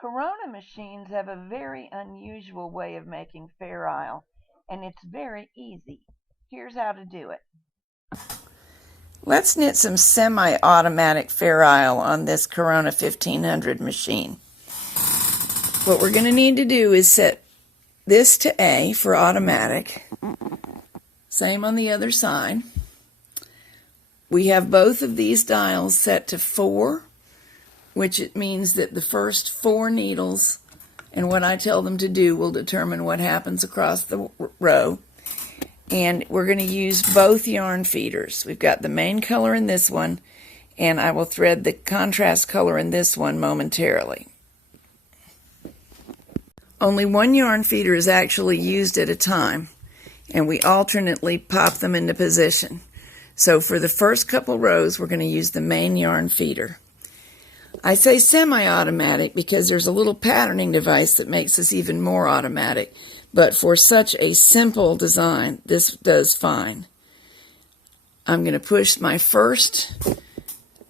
Corona machines have a very unusual way of making Fair Isle, and it's very easy. Here's how to do it. Let's knit some semi-automatic Fair Isle on this Corona 1500 machine. What we're going to need to do is set this to A for automatic. Same on the other side. We have both of these dials set to 4, which it means that the first 4 needles and what I tell them to do will determine what happens across the row. And we're going to use both yarn feeders. We've got the main color in this one, and I will thread the contrast color in this one momentarily. Only one yarn feeder is actually used at a time, and we alternately pop them into position. So for the first couple rows, we're going to use the main yarn feeder. I say semi-automatic because there's a little patterning device that makes this even more automatic, but for such a simple design, this does fine. I'm going to push my first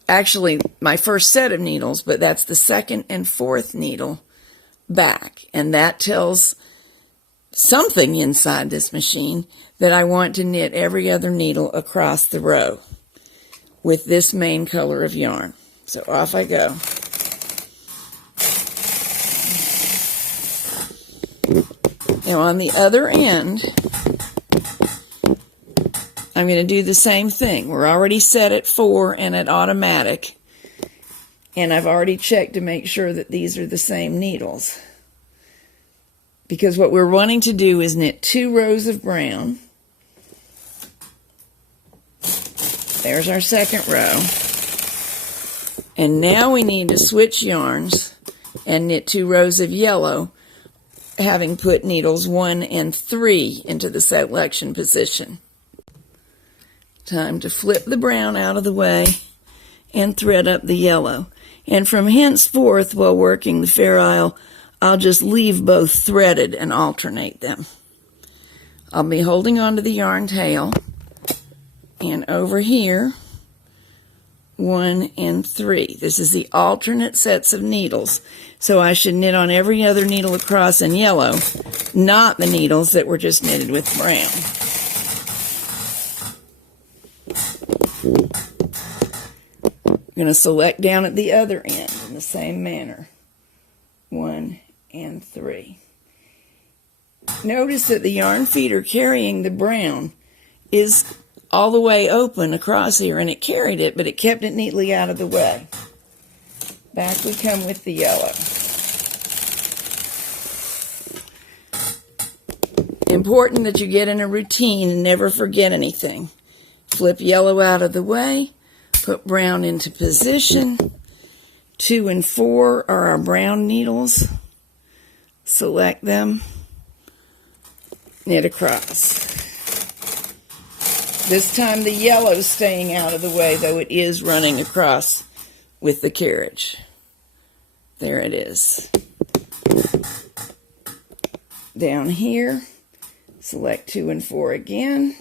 set of needles, but that's the second and fourth needle back, and that tells something inside this machine that I want to knit every other needle across the row with this main color of yarn. So off I go. Now on the other end, I'm going to do the same thing. We're already set at 4 and at automatic, and I've already checked to make sure that these are the same needles. Because what we're wanting to do is knit 2 rows of brown. There's our second row. And now we need to switch yarns and knit 2 rows of yellow, having put needles 1 and 3 into the selection position. Time to flip the brown out of the way and thread up the yellow. And from henceforth, while working the Fair Isle, I'll just leave both threaded and alternate them. I'll be holding on to the yarn tail, and over here, 1 and 3. This is the alternate sets of needles. So I should knit on every other needle across in yellow, not the needles that were just knitted with brown. I'm going to select down at the other end in the same manner. 1 and 3. Notice that the yarn feeder carrying the brown is all the way open across here, and it carried it, but it kept it neatly out of the way. Back we come with the yellow. Important that you get in a routine and never forget anything. Flip yellow out of the way, put brown into position. 2 and 4 are our brown needles. Select them, knit across. This time the yellow's staying out of the way, though it is running across with the carriage. There it is. Down here, select 2 and 4 again.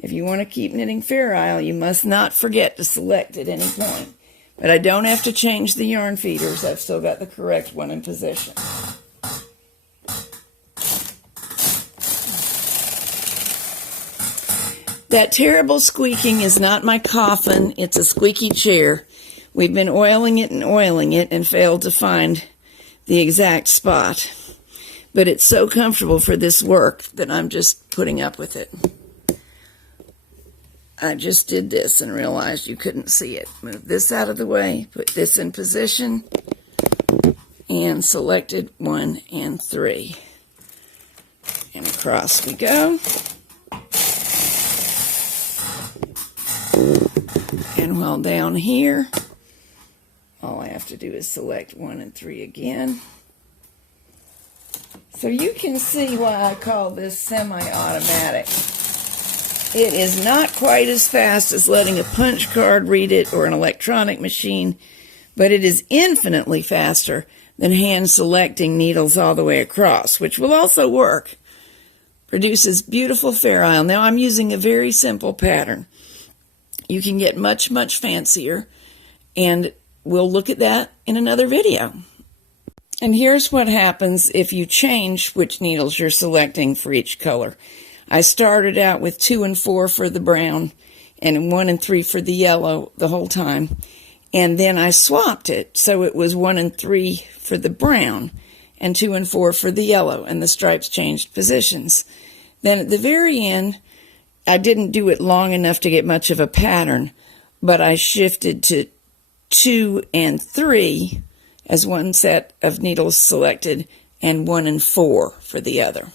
If you want to keep knitting Fair Isle, you must not forget to select at any point. But I don't have to change the yarn feeders. I've still got the correct one in position. That terrible squeaking is not my coffin, it's a squeaky chair. We've been oiling it and failed to find the exact spot. But it's so comfortable for this work that I'm just putting up with it. I just did this and realized you couldn't see it. Move this out of the way, put this in position, and selected 1 and 3. And across we go. And while down here, all I have to do is select 1 and 3 again. So you can see why I call this semi-automatic. It is not quite as fast as letting a punch card read it or an electronic machine, but it is infinitely faster than hand selecting needles all the way across, which will also work. Produces beautiful Fair Isle. Now I'm using a very simple pattern. You can get much, much fancier, and we'll look at that in another video. And here's what happens if you change which needles you're selecting for each color. I started out with 2 and 4 for the brown and 1 and 3 for the yellow the whole time. And then I swapped it, so it was 1 and 3 for the brown and 2 and 4 for the yellow, and the stripes changed positions. Then at the very end, I didn't do it long enough to get much of a pattern, but I shifted to 2 and 3 as one set of needles selected and 1 and 4 for the other.